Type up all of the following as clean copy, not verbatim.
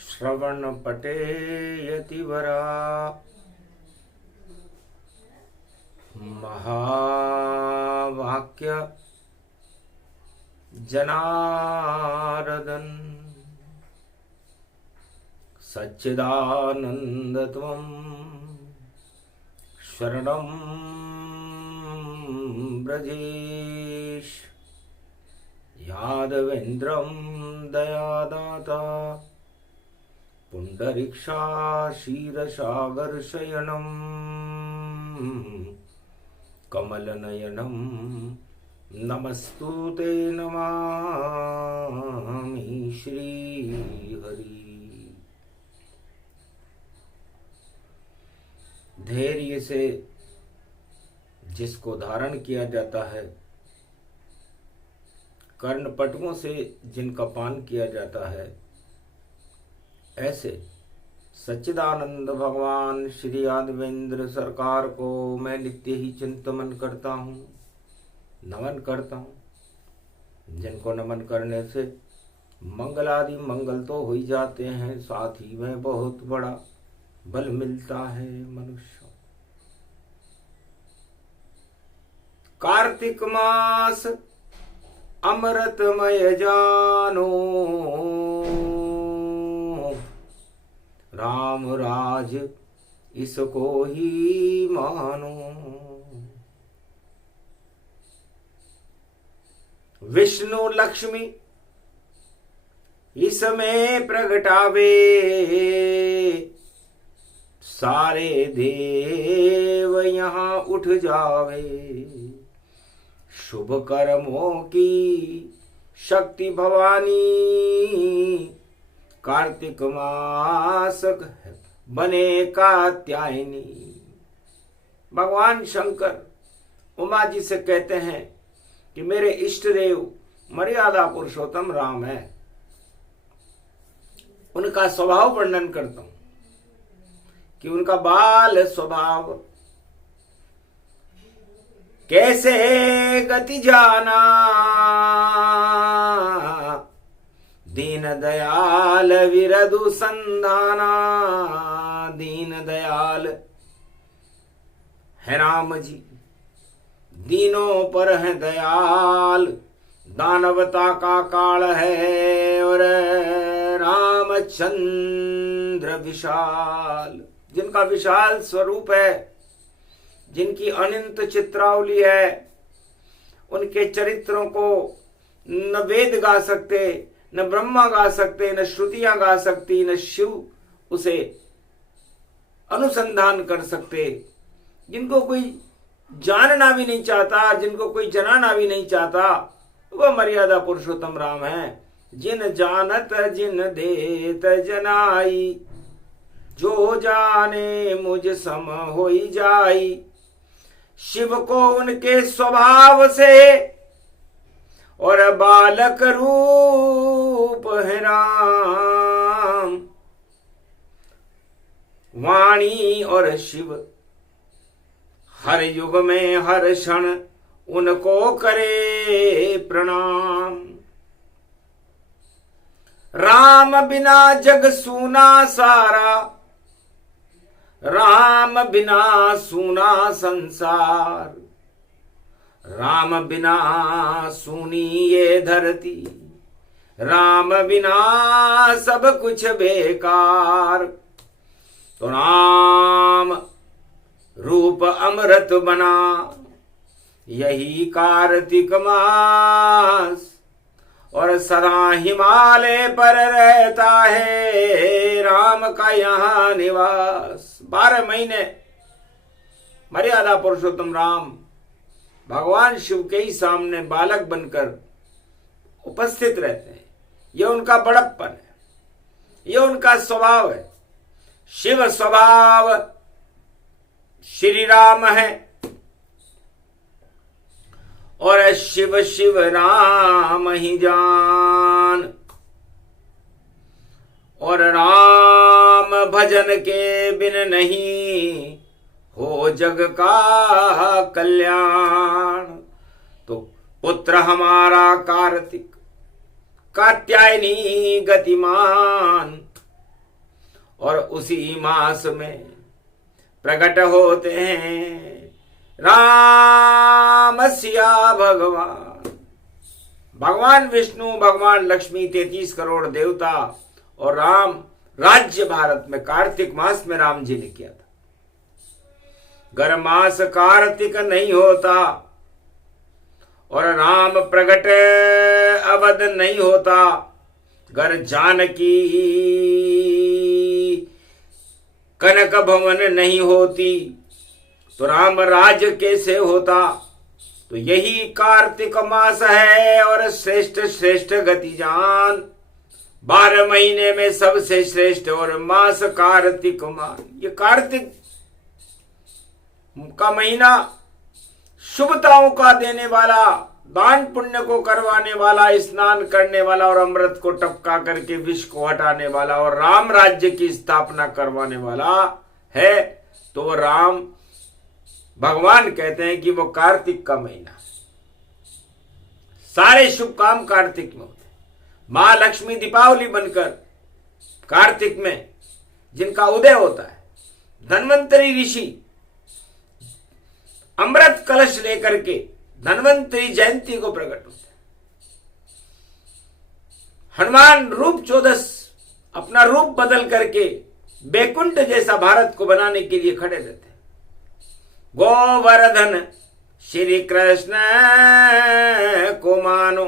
श्रवणपटे यतिवरा महावाक्य जनार्दन सच्चिदानन्दत्वं शरणं ब्रजेश यादवेन्द्रं दयादाता पुण्डरीक्षाशीरसागरशयनं कमलनयनं नमस्तुते नमामि श्रीहरि। धैर्य से जिसको धारण किया जाता है, कर्णपटुओं से जिनका पान किया जाता है, ऐसे सच्चिदानंद भगवान श्री यादवेंद्र सरकार को मैं नित्य ही चिंतन करता हूँ, नमन करता हूँ, जिनको नमन करने से मंगलादि मंगल तो हो ही जाते हैं, साथ ही में बहुत बड़ा बल मिलता है मनुष्य। कार्तिक मास अमृतमय जानो, राम राज इसको ही मानो। विष्णु लक्ष्मी इसमें प्रगटावे, सारे देव यहाँ उठ जावे। शुभ कर्मों की शक्ति भवानी, कार्तिक मास बने कात्यायनी। भगवान शंकर उमा जी से कहते हैं कि मेरे इष्ट देव मर्यादा पुरुषोत्तम राम है, उनका स्वभाव वर्णन करता हूं कि उनका बाल स्वभाव कैसे गति जाना। दीन दयाल विरधु संधाना, दीन दयाल है राम जी, दीनों पर है दयाल। दानवता का काल है और रामचंद्र विशाल, जिनका विशाल स्वरूप है, जिनकी अनंत चित्रावली है, उनके चरित्रों को न वेद गा सकते, न ब्रह्मा गा सकते, न श्रुतियां गा सकती, न शिव उसे अनुसंधान कर सकते। जिनको कोई जानना भी नहीं चाहता, जिनको कोई जनाना भी नहीं चाहता, वह मर्यादा पुरुषोत्तम राम है। जिन जानत जिन देत जनाई, जो जाने मुझ सम होई जाई। शिव को उनके स्वभाव से और बालक रूप है राम। वाणी और शिव हर युग में हर क्षण उनको करे प्रणाम। राम बिना जग सूना सारा, राम बिना सूना संसार। राम बिना सूनी ये धरती, राम बिना सब कुछ बेकार। तो राम रूप अमृत बना, यही कार्तिक मास, और सदा हिमालय पर रहता है राम का यहाँ निवास। 12 महीने मर्यादा पुरुषोत्तम राम भगवान शिव के ही सामने बालक बनकर उपस्थित रहते हैं। यह उनका बड़प्पन है, यह उनका स्वभाव है। शिव स्वभाव श्री राम है और शिव शिव राम ही जान। और राम भजन के बिन नहीं हो जग का कल्याण। तो पुत्र हमारा कार्तिक कात्यायनी गतिमान, और उसी मास में प्रकट होते हैं राम सिया भगवान। भगवान विष्णु, भगवान लक्ष्मी, 33 करोड़ देवता और राम राज्य भारत में कार्तिक मास में राम जी ने किया था। गर मास कार्तिक नहीं होता और राम प्रकट अवध नहीं होता, गर जानकी कनक भवन नहीं होती, तो राम राज कैसे होता। तो यही कार्तिक मास है और श्रेष्ठ श्रेष्ठ गति जान, 12 महीने में सबसे श्रेष्ठ और मास कार्तिक मास। ये कार्तिक का महीना शुभताओं का देने वाला, दान पुण्य को करवाने वाला, स्नान करने वाला और अमृत को टपका करके विष को हटाने वाला और राम राज्य की स्थापना करवाने वाला है। तो राम भगवान कहते हैं कि वो कार्तिक का महीना, सारे शुभ काम कार्तिक में होते हैं। मां लक्ष्मी दीपावली बनकर कार्तिक में जिनका उदय होता है, धन्वंतरी ऋषि अमृत कलश लेकर के धन्वंतरी जयंती को प्रकट होते हैं। हनुमान रूप 14 अपना रूप बदल करके बैकुंठ जैसा भारत को बनाने के लिए खड़े रहते हैं। गोवर्धन श्री कृष्ण को मानो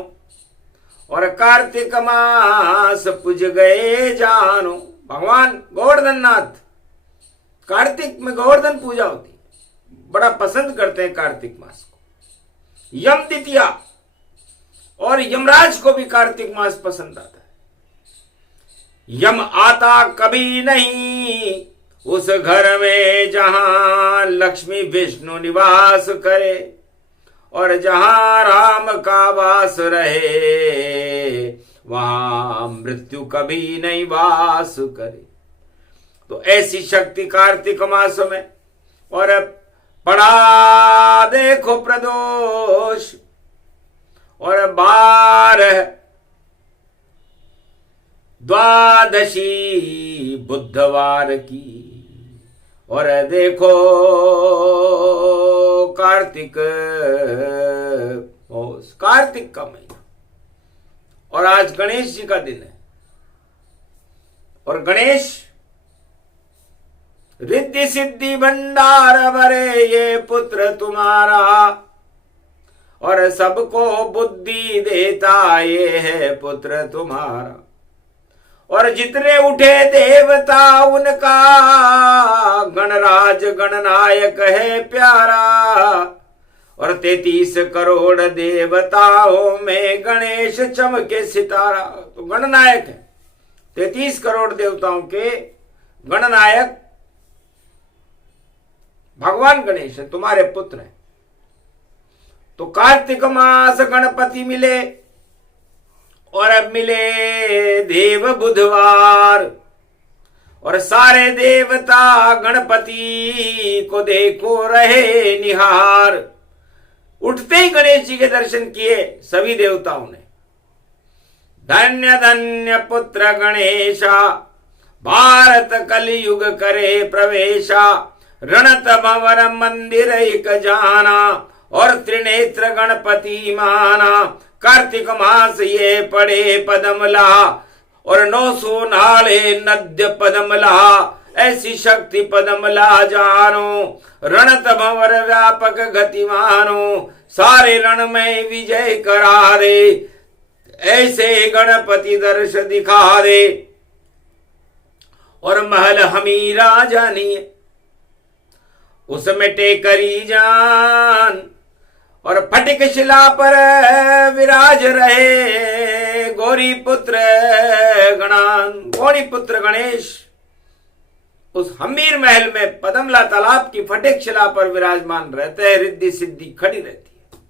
और कार्तिक मास पूज गए जानो। भगवान गोवर्धन नाथ, कार्तिक में गोवर्धन पूजा होती है, बड़ा पसंद करते हैं कार्तिक मास को। यम द्वितीया और यमराज को भी कार्तिक मास पसंद आता है। यम आता कभी नहीं उस घर में जहां लक्ष्मी विष्णु निवास करे, और जहां राम का वास रहे वहां मृत्यु कभी नहीं वास करे। तो ऐसी शक्ति कार्तिक मास में। और पड़ा देखो प्रदोष और 12 द्वादशी बुधवार की, और देखो कार्तिक का महीना, और आज गणेश जी का दिन है। और गणेश रिद्धि सिद्धि भंडार भरे ये पुत्र तुम्हारा, और सबको बुद्धि देता ये है पुत्र तुम्हारा। और जितने उठे देवता उनका गणराज गणनायक है प्यारा, और 33 करोड़ देवताओं में गणेश चमके सितारा। तो गणनायक है, 33 करोड़ देवताओं के गणनायक भगवान गणेश है, तुम्हारे पुत्र है। तो कार्तिक मास गणपति मिले, और अब मिले देव बुधवार, और सारे देवता गणपति को देखो रहे निहार। उठते ही गणेश जी के दर्शन किए सभी देवताओं ने। धन्य धन्य पुत्र गणेशा, भारत कलयुग करे प्रवेशा। रणत भंवर मंदिर एक जाना, और त्रिनेत्र गणपति माना। कार्तिक मास ये पड़े पदमला, और 900 नाले नद्य पदमला। ऐसी शक्ति पदमला जानो, रणत भंवर व्यापक गति मानो। सारे रण में विजय करा दे, ऐसे गणपति दर्श दिखा दे। और महल हमी राजानी उसमें टेकरी जान, और फटिक शिला पर विराज रहे गौरी पुत्र गणान। गौरी पुत्र गणेश उस हमीर महल में पदमला तालाब की फटिक शिला पर विराजमान रहते हैं। रिद्धि सिद्धि खड़ी रहती है।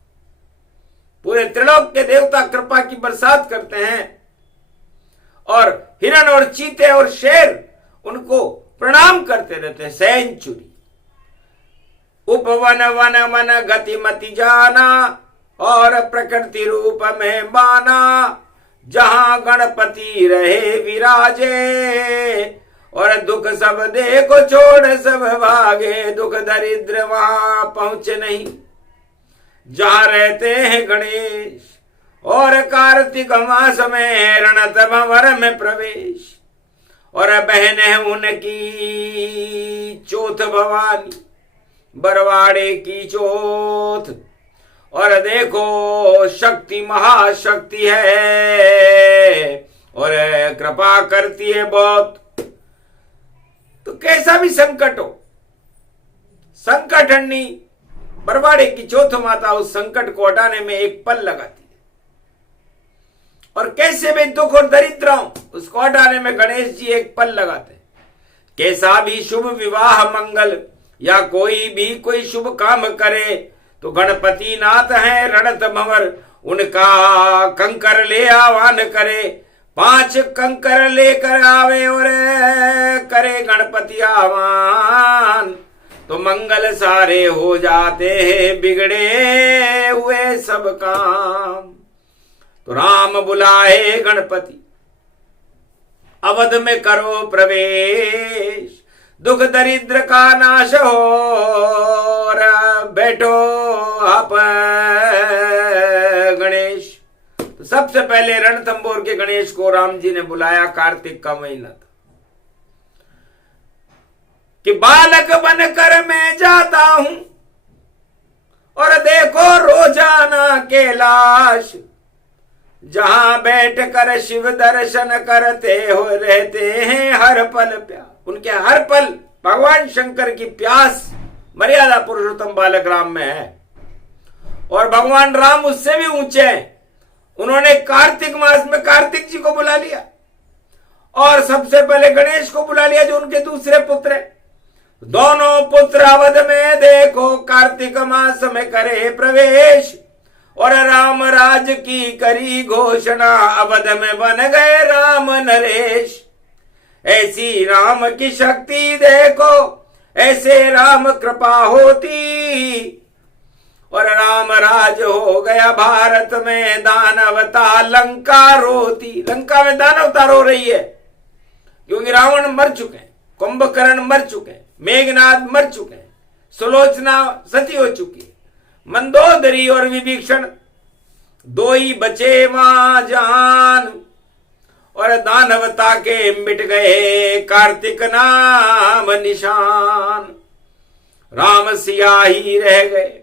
पूरे त्रिलोक के देवता कृपा की बरसात करते हैं, और हिरण और चीते और शेर उनको प्रणाम करते रहते हैं। सेंचुरी उपवन वन मन गति मति जाना, और प्रकृति रूप में बाना। जहां गणपति रहे विराजे, और दुख सब देखो छोड़ सब भागे, दुख दरिद्र वहां पहुंचे नहीं जहां रहते हैं गणेश। और कार्तिक मास में रणत भंवर में प्रवेश, और बहन है उनकी चौथ भवानी, बरवाड़े की चौथ। और देखो शक्ति महाशक्ति है, और कृपा करती है बहुत। तो कैसा भी संकट हो, संकट हरनी बरवाड़े की चौथ माता उस संकट को हटाने में एक पल लगाती है। और कैसे भी दुख और दरिद्र हो उसको हटाने में गणेश जी एक पल लगाते हैं। कैसा भी शुभ विवाह मंगल या कोई शुभ काम करे तो गणपति नाथ है रणत भंवर, उनका कंकर ले आह्वान करे। 5 कंकर लेकर आवे और करे गणपति आह्वान, तो मंगल सारे हो जाते हैं बिगड़े हुए सब काम। तो राम बुलाए गणपति, अवध में करो प्रवेश, दुख दरिद्र का नाश हो, और बैठो आप गणेश। तो सबसे पहले रणथंभौर के गणेश को राम जी ने बुलाया। कार्तिक का महीना था कि बालक बनकर मैं जाता हूं, और देखो रोजाना कैलाश, जहां बैठकर शिव दर्शन करते हो रहते हैं हर पल प्यास। उनके हर पल भगवान शंकर की प्यास मर्यादा पुरुषोत्तम बालक राम में है, और भगवान राम उससे भी ऊंचे हैं। उन्होंने कार्तिक मास में कार्तिक जी को बुला लिया, और सबसे पहले गणेश को बुला लिया जो उनके दूसरे पुत्र है। दोनों पुत्र अवध में देखो कार्तिक मास में करे प्रवेश, और राम राज की करी घोषणा, अवध में बन गए राम नरेश। ऐसी राम की शक्ति देखो, ऐसे राम कृपा होती, और राम राज हो गया भारत में, दानवता लंका रोती। लंका में दानवता रो रही है क्योंकि रावण मर चुके हैं, कुंभकर्ण मर चुके हैं, मेघनाद मर चुके हैं, सुलोचना सती हो चुकी है, मंदोदरी और विभीषण 2 ही बचे मां जान, और दानवता के मिट गए कार्तिक नाम निशान। राम सिया ही रह गए,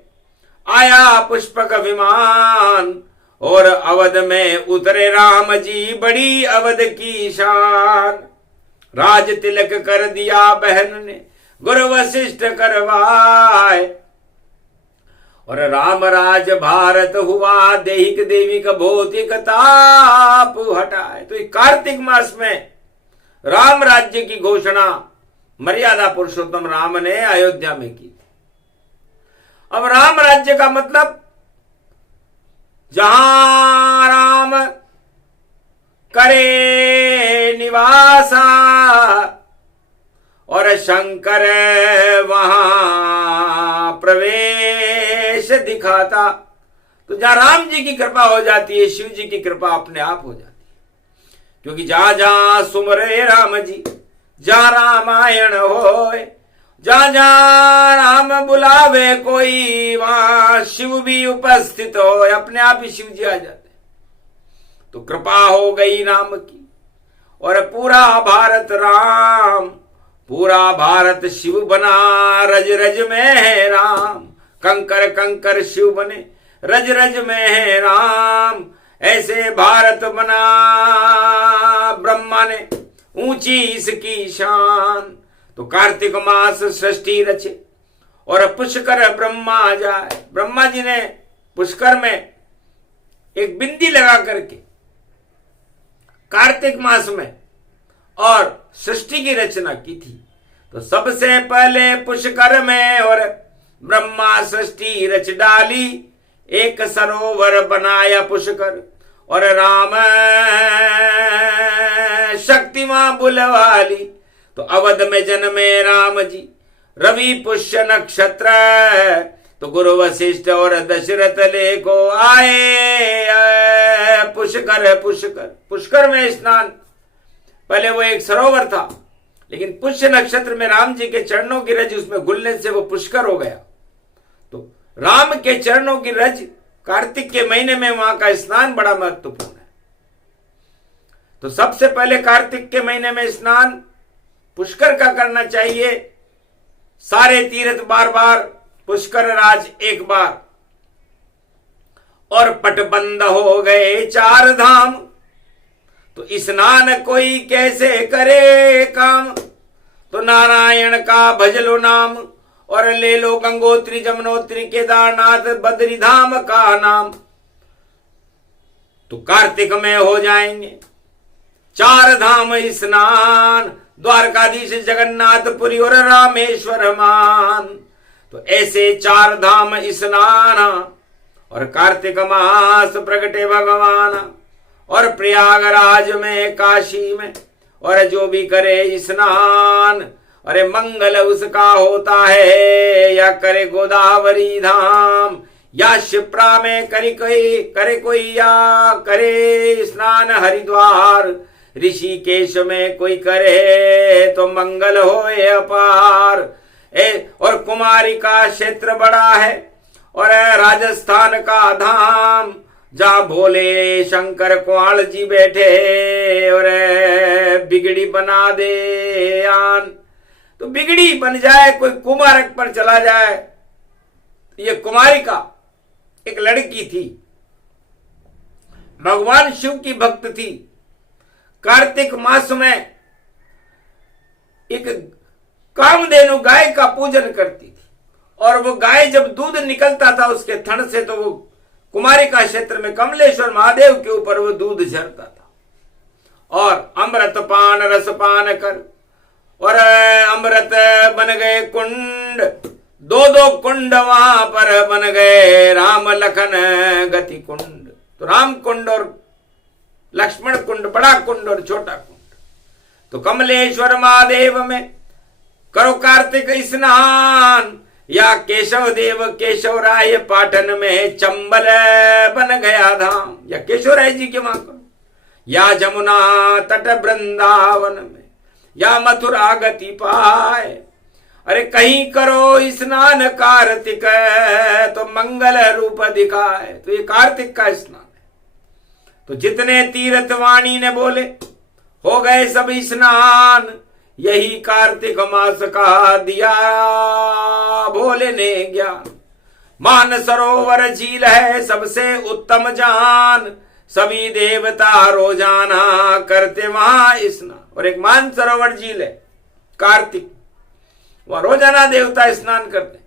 आया पुष्पक विमान, और अवध में उतरे राम जी बड़ी अवध की शान। राज तिलक कर दिया बहन ने, गुरु वशिष्ठ करवाए, और राम राज भारत हुआ, दैहिक देविक भौतिक ताप हटाए। तो कार्तिक मास में राम राज्य की घोषणा मर्यादा पुरुषोत्तम राम ने अयोध्या में की। अब राम राज्य का मतलब जहां राम करे निवासा, और शंकर वहां प्रवेश दिखाता। तो जहां राम जी की कृपा हो जाती है, शिव जी की कृपा अपने आप हो जाती है, क्योंकि जहां जहां सुमरे राम जी, जहां रामायण होए, जहां जहां राम बुलावे कोई, वहां शिव भी उपस्थित हो, अपने आप ही शिव जी आ जाते। तो कृपा हो गई राम की, और पूरा भारत राम, पूरा भारत शिव बना, रज रज में है राम। कंकर कंकर शिव बने, रज रज में है राम। ऐसे भारत बना ब्रह्मा ने, ऊंची इसकी शान। तो कार्तिक मास सृष्टि रचे, और पुष्कर ब्रह्मा जाए। ब्रह्मा जी ने पुष्कर में एक बिंदी लगा करके कार्तिक मास में और सृष्टि की रचना की थी। तो सबसे पहले पुष्कर में और ब्रह्मा सृष्टि रच डाली, एक सरोवर बनाया पुष्कर, और राम शक्ति मां बुलवाली। तो अवध में जन्मे राम जी, रवि पुष्य नक्षत्र, तो गुरु वशिष्ठ और दशरथ लेको आए पुष्कर में स्नान। पहले वो एक सरोवर था, लेकिन पुष्य नक्षत्र में राम जी के चरणों की रज उसमें घुलने से वो पुष्कर हो गया। तो राम के चरणों की रज कार्तिक के महीने में वहां का स्नान बड़ा महत्वपूर्ण है। तो सबसे पहले कार्तिक के महीने में स्नान पुष्कर का करना चाहिए। सारे तीर्थ बार बार, पुष्कर राज एक बार। और पटबंद हो गए 4 धाम, तो स्नान कोई कैसे करे काम। तो नारायण का भजलो नाम, और ले लो गंगोत्री जमुनोत्री केदारनाथ बद्री धाम का नाम। तो कार्तिक में हो जाएंगे 4 धाम स्नान, द्वारकाधीश जगन्नाथपुरी और रामेश्वर मान। तो ऐसे 4 धाम स्नान, और कार्तिक मास प्रगटे भगवान। और प्रयागराज में, काशी में, और जो भी करे स्नान, अरे मंगल उसका होता है। या करे गोदावरी धाम, या शिप्रा में करे कोई या करे स्नान हरिद्वार। ऋषिकेश में कोई करे तो मंगल होए अपार। और कुमारी का क्षेत्र बड़ा है, और राजस्थान का धाम, जहाँ भोले शंकर कुआल जी बैठे, और बिगड़ी बना दे आन। तो बिगड़ी बन जाए, कोई कुमारक पर चला जाए। ये कुमारी का एक लड़की थी, भगवान शिव की भक्त थी। कार्तिक मास में एक कामधेनु गाय का पूजन करती थी, और वो गाय जब दूध निकलता था उसके थन से, तो वो कुमारी का क्षेत्र में कमलेश्वर महादेव के ऊपर वो दूध झरता था। और अमृत पान रस पान कर, और अमृत बन गए कुंड, 2 कुंड वहां पर बन गए, राम लखन गति कुंड। तो राम कुंड और लक्ष्मण कुंड, बड़ा कुंड और छोटा कुंड। तो कमलेश्वर महादेव में करो कार्तिक स्नान, या केशव देव केशव राय पाटन में चंबल बन गया धाम। या केशव राय जी के वहां करो, या जमुना तट वृंदावन में, या मथुरा गति पाए। अरे कहीं करो स्नान कार्तिक, तो मंगल रूप दिखाए। तो ये कार्तिक का स्नान है। तो जितने तीर्थ वाणी ने बोले हो गए सब स्नान, यही कार्तिक मास का दिया भोले ने ज्ञान। मान सरोवर झील है सबसे उत्तम जान, सभी देवता रोजाना करते वहां स्नान। और एक मान सरोवर झील है कार्तिक, वहां रोजाना देवता स्नान करते,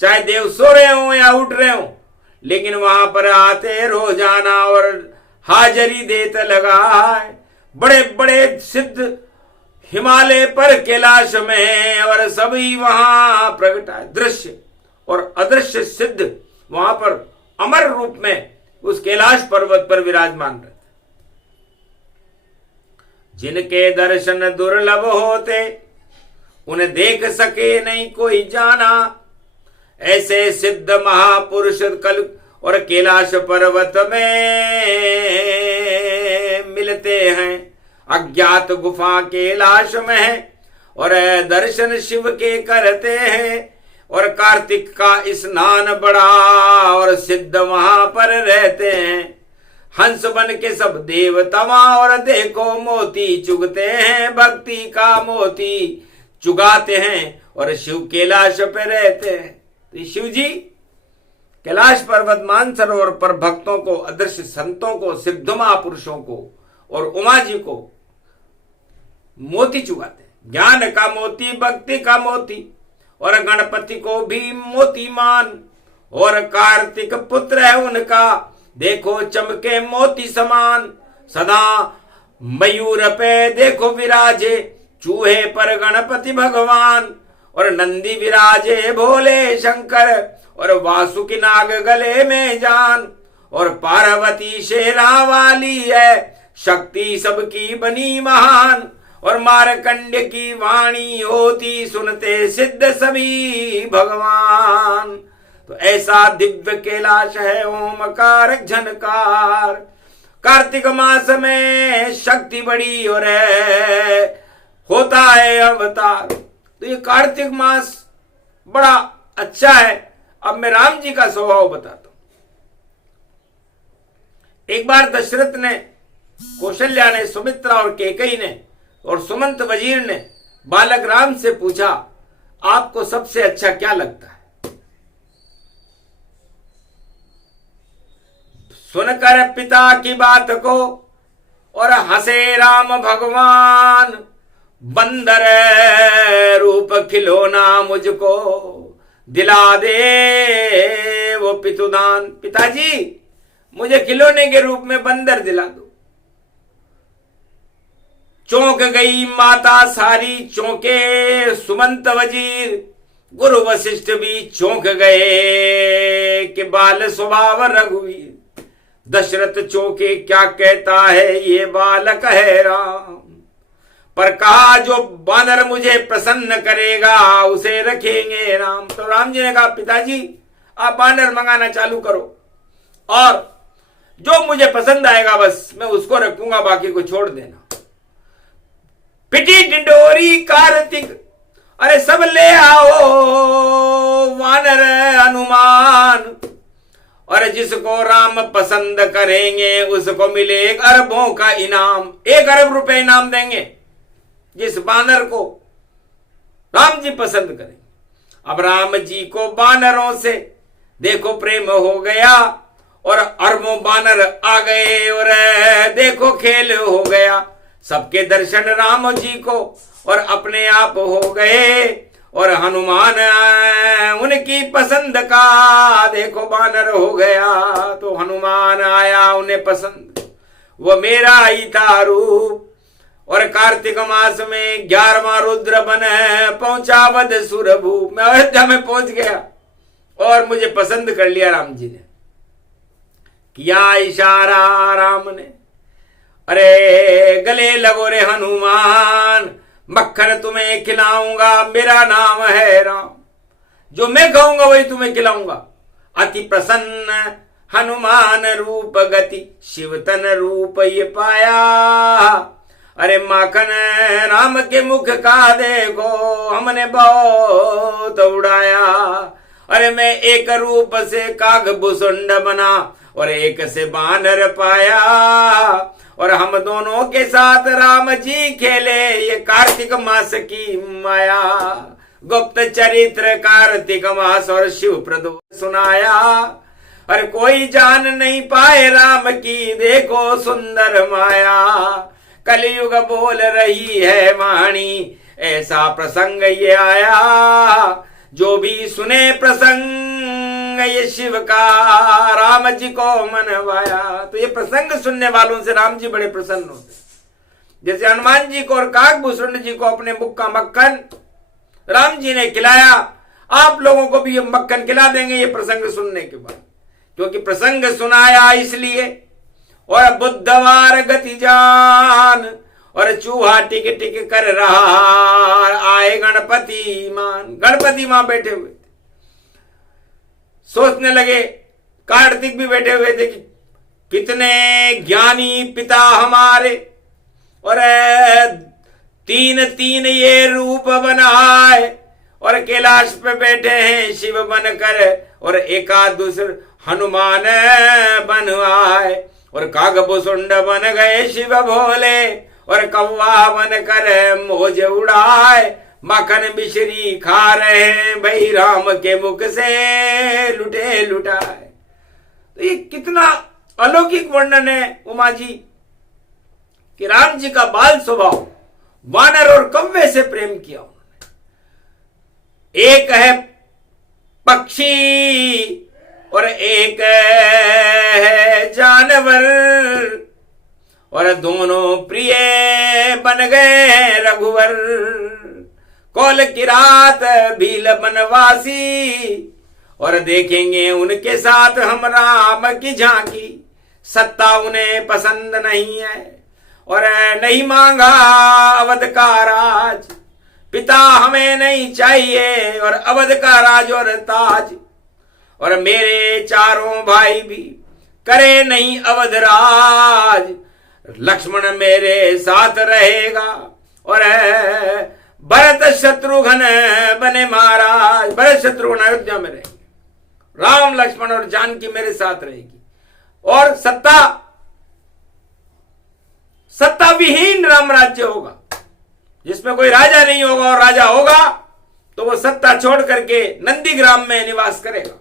चाहे देव सो रहे हो या उठ रहे हो, लेकिन वहां पर आते रोजाना और हाजरी देते लगा है। बड़े बड़े सिद्ध हिमालय पर कैलाश में, और सभी वहां प्रगटा दृश्य और अदृश्य सिद्ध वहां पर अमर रूप में उस कैलाश पर्वत पर विराजमान रहते। जिनके दर्शन दुर्लभ होते, उन्हें देख सके नहीं कोई जाना। ऐसे सिद्ध महापुरुष कल और कैलाश पर्वत में मिलते हैं। अज्ञात गुफा कैलाश में है, और दर्शन शिव के करते हैं। और कार्तिक का स्नान बड़ा, और सिद्ध वहां पर रहते हैं। हंस बन के सब देवता, और देखो मोती चुगते हैं, भक्ति का मोती चुगाते हैं, और शिव कैलाश पे रहते हैं। तो शिव जी कैलाश पर्वत मानसरोवर पर भक्तों को, अदृश्य संतों को, सिद्ध महापुरुषों को और उमा जी को मोती चुगाते हैं। ज्ञान का मोती, भक्ति का मोती, और गणपति को भी मोती मान। और कार्तिक पुत्र है उनका, देखो चमके मोती समान। सदा मयूर पे देखो विराजे, चूहे पर गणपति भगवान। और नंदी विराजे भोले शंकर, और वासुकी नाग गले में जान। और पार्वती शेरा वाली है, शक्ति सबकी बनी महान। और मारकंड की वाणी होती, सुनते सिद्ध सभी भगवान। तो ऐसा दिव्य कैलाश है ओमकार झनकार। कार्तिक मास में शक्ति बड़ी और है होता है अवतार। तो ये कार्तिक मास बड़ा अच्छा है। अब मैं राम जी का स्वभाव बताता हूं। एक बार दशरथ ने, कौशल्या ने, सुमित्रा और कैकेयी ने और सुमंत वजीर ने बालक राम से पूछा, आपको सबसे अच्छा क्या लगता है? सुनकर पिता की बात को और हंसे राम भगवान, बंदर रूप खिलौना मुझको दिला दे वो पितुदान। पिताजी, मुझे खिलौने के रूप में बंदर दिला दो। चौंक गई माता सारी, चौंके सुमंत वजीर, गुरु वशिष्ठ भी चौंक गए कि बाल स्वभाव रघुवीर। दशरथ चौंके, क्या कहता है ये बालक है राम, पर कहा जो बानर मुझे प्रसन्न करेगा उसे रखेंगे राम। तो राम जी ने कहा, पिताजी आप बानर मंगाना चालू करो और जो मुझे पसंद आएगा बस मैं उसको रखूंगा, बाकी को छोड़ देना। पिटी डिंडोरी कार्तिक, अरे सब ले आओ वानर हनुमान, और जिसको राम पसंद करेंगे उसको मिले 1 अरबों का इनाम। 1 अरब रुपए इनाम देंगे जिस बानर को राम जी पसंद करेंगे। अब राम जी को बानरों से देखो प्रेम हो गया और अरबों बानर आ गए और देखो खेल हो गया। सबके दर्शन राम जी को और अपने आप हो गए और हनुमान उनकी पसंद का देखो बानर हो गया। तो हनुमान आया उन्हें पसंद, वो मेरा ही था रूप। और कार्तिक मास में 11वां रुद्र बन पहुंचा वध सुरभूप। मैं अयोध्या में पहुंच गया और मुझे पसंद कर लिया राम जी ने। किया इशारा राम ने, अरे गले लगो रे हनुमान, मक्खन तुम्हें खिलाऊंगा, मेरा नाम है राम, जो मैं कहूंगा वही तुम्हें खिलाऊंगा। अति प्रसन्न हनुमान रूप गति, शिवतन रूप ये पाया। अरे माखन राम के मुख का देखो हमने बहुत उड़ाया। अरे मैं एक रूप से काग भुसुंड बना और एक से बानर पाया, और हम दोनों के साथ राम जी खेले ये कार्तिक मास की माया। गुप्त चरित्र कार्तिक मास और शिव प्रदो सुनाया। अरे कोई जान नहीं पाए राम की देखो सुंदर माया। कलयुग बोल रही है वाणी, ऐसा प्रसंग ये आया। जो भी सुने प्रसंग ये शिव का, राम जी को मनवाया। तो ये प्रसंग सुनने वालों से राम जी बड़े प्रसन्न होते। जैसे हनुमान जी को और काकभूषण जी को अपने मुख का मक्खन राम जी ने खिलाया, आप लोगों को भी ये मक्खन खिला देंगे ये प्रसंग सुनने के बाद। क्योंकि प्रसंग सुनाया इसलिए। और बुधवार गति जान, और चूहा टिक टिक कर रहा, आए गणपति मान। गणपति मां बैठे हुए थे, सोचने लगे। कार्तिक भी बैठे हुए थे कि कितने ज्ञानी पिता हमारे, और 3 ये रूप बनाए, और कैलाश पे बैठे हैं शिव बनकर, और एकाद दूसरे हनुमान बन आए, और कागभुसुंड बन गए शिव भोले, और कौवा बनकर मौज उड़ाए। मक्खन मिश्री खा रहे हैं भाई राम के मुख से लुटे लुटाए। तो ये कितना अलौकिक वर्णन है उमा जी कि राम जी का बाल स्वभाव, वानर और कौवे से प्रेम किया उन्होंने। एक है पक्षी और एक है जानवर, और दोनों प्रिय बन गए रघुवर। कौल की रात भील बनवासी, और देखेंगे उनके साथ हम राम की झांकी। सत्ता उन्हें पसंद नहीं है और नहीं मांगा अवध का राज। पिता हमें नहीं चाहिए और अवध का राज और ताज। और मेरे चारों भाई भी करे नहीं अवध राज, लक्ष्मण मेरे साथ रहेगा और भरत शत्रुघ्न बने महाराज। भरत शत्रुघ्न अयोध्या में रहेंगे, राम लक्ष्मण और जानकी मेरे साथ रहेगी, और सत्ता विहीन राम राज्य होगा, जिसमें कोई राजा नहीं होगा, और राजा होगा तो वो सत्ता छोड़ करके नंदीग्राम में निवास करेगा।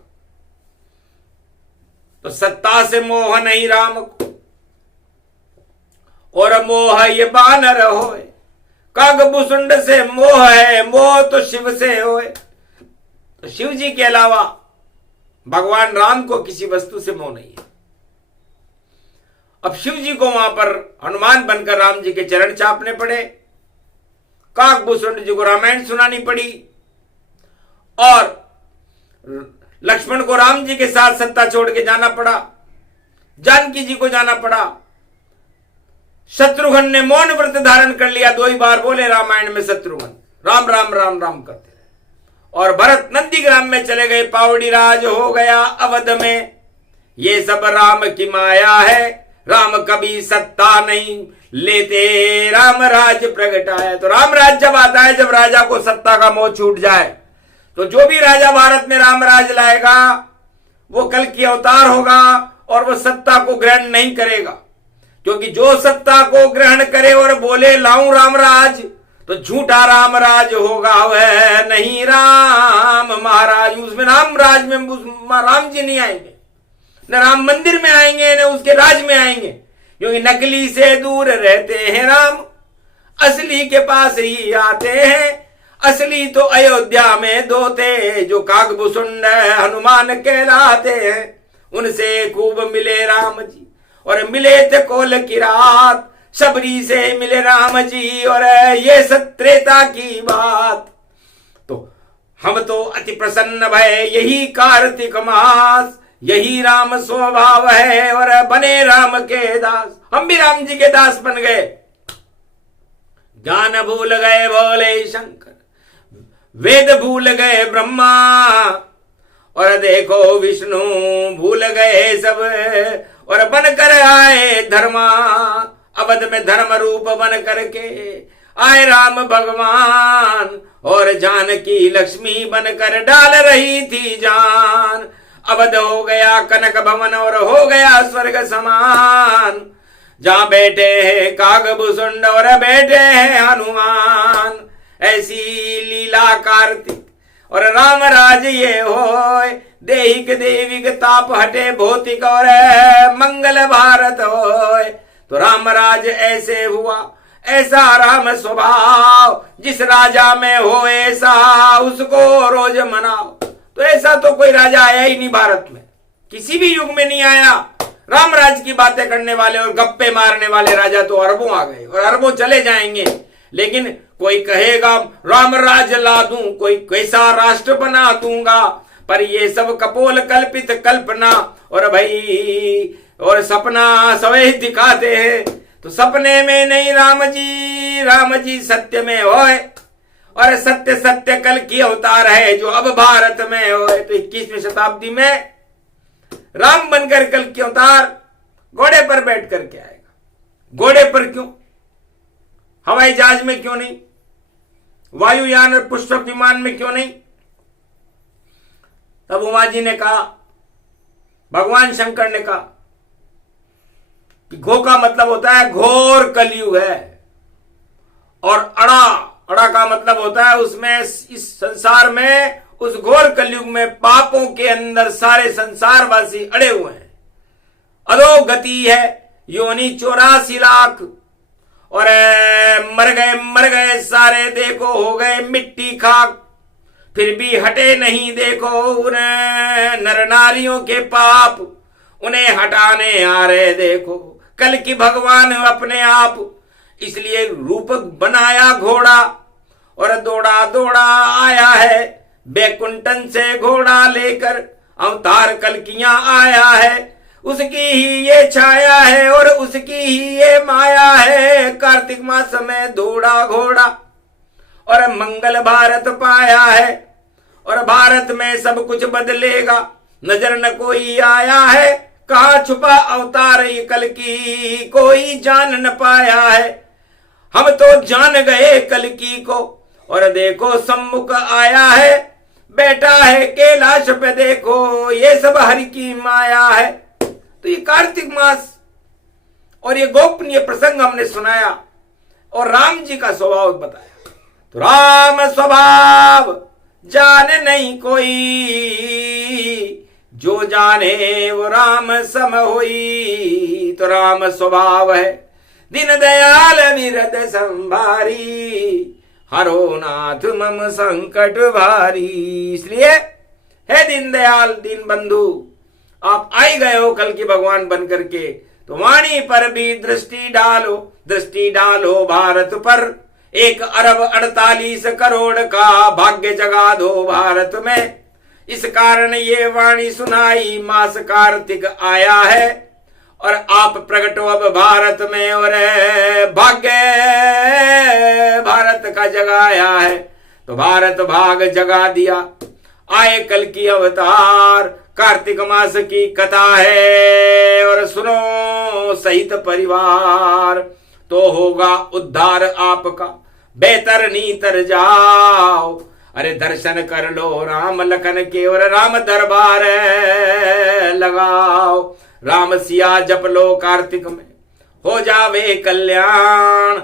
तो सत्ता से मोह नहीं राम को, और मोह ये बानर होए, कागभूषुंड से मोह है, मोह तो शिव से होए। तो शिव जी के अलावा भगवान राम को किसी वस्तु से मोह नहीं है। अब शिव जी को वहां पर हनुमान बनकर राम जी के चरण चापने पड़े, काकभूषुंड जी को रामायण सुनानी पड़ी, और लक्ष्मण को राम जी के साथ सत्ता छोड़ के जाना पड़ा, जानकी जी को जाना पड़ा। शत्रुघ्न ने मौन व्रत धारण कर लिया, 2 ही बार बोले रामायण में शत्रुघ्न, राम राम राम राम करते रहे। और भरत नंदीग्राम में चले गए, पावड़ी राज हो गया अवध में, ये सब राम की माया है, राम कभी सत्ता नहीं लेते, राम राज प्रगटाया। तो राम राज जब आता है, जब राजा को सत्ता का मोह छूट जाए, तो जो भी राजा भारत में राम राज लाएगा वो कल की अवतार होगा, और वो सत्ता को ग्रहण नहीं करेगा, क्योंकि जो सत्ता को ग्रहण करे और बोले लाऊं राम राज, तो झूठा राम राज होगा, वह नहीं राम महाराज। उसमें राम राज में राम जी नहीं आएंगे, न राम मंदिर में आएंगे, न उसके राज में आएंगे, क्योंकि नकली से दूर रहते हैं राम, असली के पास ही आते हैं। असली तो अयोध्या में 2 थे, जो काकभूषुंड हनुमान कहलाते हैं, उनसे खूब मिले राम जी, और मिले थे कोल की रात, शबरी से मिले राम जी, और ये त्रेता की बात। तो हम तो अति प्रसन्न भय, यही कार्तिक मास, यही राम स्वभाव है, और बने राम के दास। हम भी राम जी के दास बन गए, ज्ञान भूल गए बोले शंकर, वेद भूल गए ब्रह्मा, और देखो विष्णु भूल गए सब, और बनकर आए धर्मा। अवध में धर्म रूप बन करके आए राम भगवान, और जानकी लक्ष्मी बनकर डाल रही थी जान। अवध हो गया कनक भवन, और हो गया स्वर्ग समान, जहां बैठे हैं काकभूषुंड और बैठे हैं हनुमान। ऐसी लीला कार्तिक और राम राज ये होय, देहिक देविक ताप हटे भौतिक, और मंगल भारत होय। तो राम राज ऐसे हुआ, ऐसा राम स्वभाव, जिस राजा में हो ऐसा उसको रोज मनाओ। तो ऐसा तो कोई राजा आया ही नहीं भारत में, किसी भी युग में नहीं आया। राम राज की बातें करने वाले और गप्पे मारने वाले राजा तो अरबों आ गए और अरबों चले जाएंगे, लेकिन कोई कहेगा राम राज ला दूं, कोई कैसा राष्ट्र बना दूंगा, पर ये सब कपोल कल्पित कल्पना और भाई और सपना सवे दिखाते हैं। तो सपने में नहीं राम जी सत्य में होए, और सत्य सत्य कल की अवतार है जो अब भारत में होए। तो 21वीं शताब्दी में राम बनकर कल की अवतार घोड़े पर बैठ करके आएगा। घोड़े पर क्यों? हवाई जहाज में क्यों नहीं? वायुयान और पुष्पक विमान में क्यों नहीं? तब उमा जी ने कहा, भगवान शंकर ने कहा कि घो का मतलब होता है घोर कलयुग है, और अड़ा का मतलब होता है उसमें, इस संसार में, उस घोर कलयुग में पापों के अंदर सारे संसारवासी अड़े हुए हैं। अधोगति है, योनि 84 लाख, और मर गए सारे, देखो हो गए मिट्टी खाक, फिर भी हटे नहीं देखो उन नर नारियों के पाप, उन्हें हटाने आ रहे देखो कल की भगवान अपने आप। इसलिए रूप बनाया घोड़ा, और दौड़ा दौड़ा आया है बैकुंठन से घोड़ा लेकर, अवतार कल किया आया है, उसकी ही ये छाया है और उसकी ही ये माया है। कार्तिक मास में दौड़ा घोड़ा और मंगल भारत पाया है, और भारत में सब कुछ बदलेगा, नजर न कोई आया है, कहाँ छुपा अवतार ये कल की, कोई जान न पाया है। हम तो जान गए कल की को, और देखो सम्मुख आया है, बैठा है कैलाश पे देखो, ये सब हरि की माया है। तो ये कार्तिक मास और ये गोपनीय प्रसंग हमने सुनाया और राम जी का स्वभाव बताया। तो राम स्वभाव जाने नहीं कोई, जो जाने वो राम सम होई। तो राम स्वभाव है दीन दयाल विरद संभारी, हरो नाथ मम संकट भारी। इसलिए हे दीन दयाल दीन बंधु, आप आई गए हो कल की भगवान बन करके, तो वाणी पर भी दृष्टि डालो भारत पर। 1 अरब 48 करोड़ का भाग्य जगा दो भारत में। इस कारण ये वाणी सुनाई, मास कार्तिक आया है, और आप प्रकट हो अब भारत में, और भाग्य भारत का जगाया है। तो भारत भाग जगा दिया, आए कल की अवतार। कार्तिक मास की कथा है, और सुनो सहित परिवार, तो होगा उद्धार आपका, बेहतर नीतर जाओ। अरे दर्शन कर लो राम लखन के, और राम दरबार लगाओ। राम सिया जप लो कार्तिक में, हो जावे कल्याण।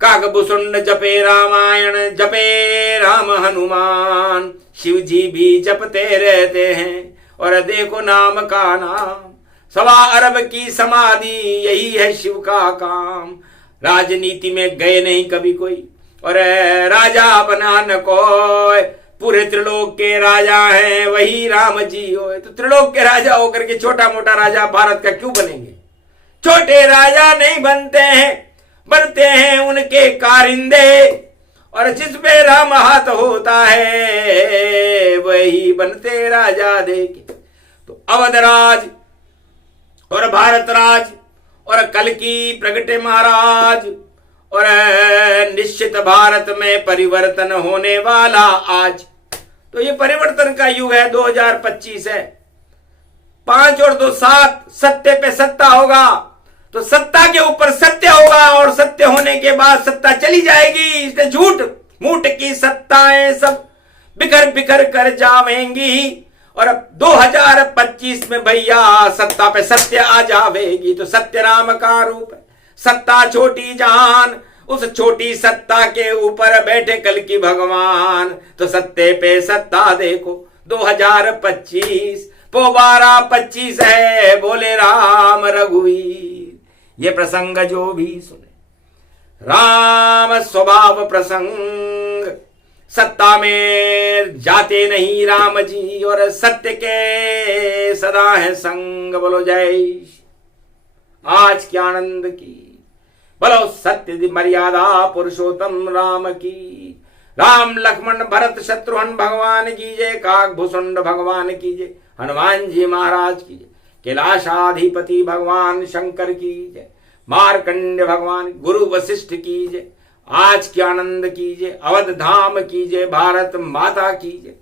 काकभूषुंड जपे रामायण, जपे राम हनुमान। शिव जी भी जपते रहते हैं, और देखो नाम का नाम। 1.25 अरब की समाधि, यही है शिव का काम। राजनीति में गए नहीं कभी कोई, और राजा बना न कोई। पूरे त्रिलोक के राजा हैं वही राम जी हो। तो त्रिलोक के राजा होकर के छोटा मोटा राजा भारत का क्यों बनेंगे? छोटे राजा नहीं बनते हैं, बनते हैं उनके कारिंदे। और जिस पे राम हाथ होता है, वही बनते राजा देखे। तो अवध राज और भारत राज और कल की प्रगटे महाराज, और निश्चित भारत में परिवर्तन होने वाला आज। तो ये परिवर्तन का युग है, 2025 है। 5 और 2 7, सत्य पे सत्ता होगा। तो सत्ता के ऊपर सत्य होगा, और सत्य होने के बाद सत्ता चली जाएगी। इसलिए झूठ मूठ की सत्ताएं सब बिखर बिखर कर जावेंगी, और अब 2025 में भैया सत्ता पे सत्य आ जावेगी। तो सत्य नाम का रूप है, सत्ता छोटी जान, उस छोटी सत्ता के ऊपर बैठे कल की भगवान। तो सत्य पे सत्ता देखो, 2025 पोबारा 25 है, बोले राम रघुवीर। ये प्रसंग जो भी सुने, राम स्वभाव प्रसंग। सत्ता में जाते नहीं राम जी, और सत्य के सदा है संग। बोलो जय आज के आनंद की, बोलो सत्य मर्यादा पुरुषोत्तम राम की। राम लक्ष्मण भरत शत्रुघ्न भगवान की जय, काकभूषुंड भगवान की जय, हनुमान जी महाराज की जय, कैलाशाधिपति भगवान शंकर की जय, मार्कंड भगवान गुरु वशिष्ठ की जय, आज के आनंद की जय, अवध धाम की जय, भारत माता की जय।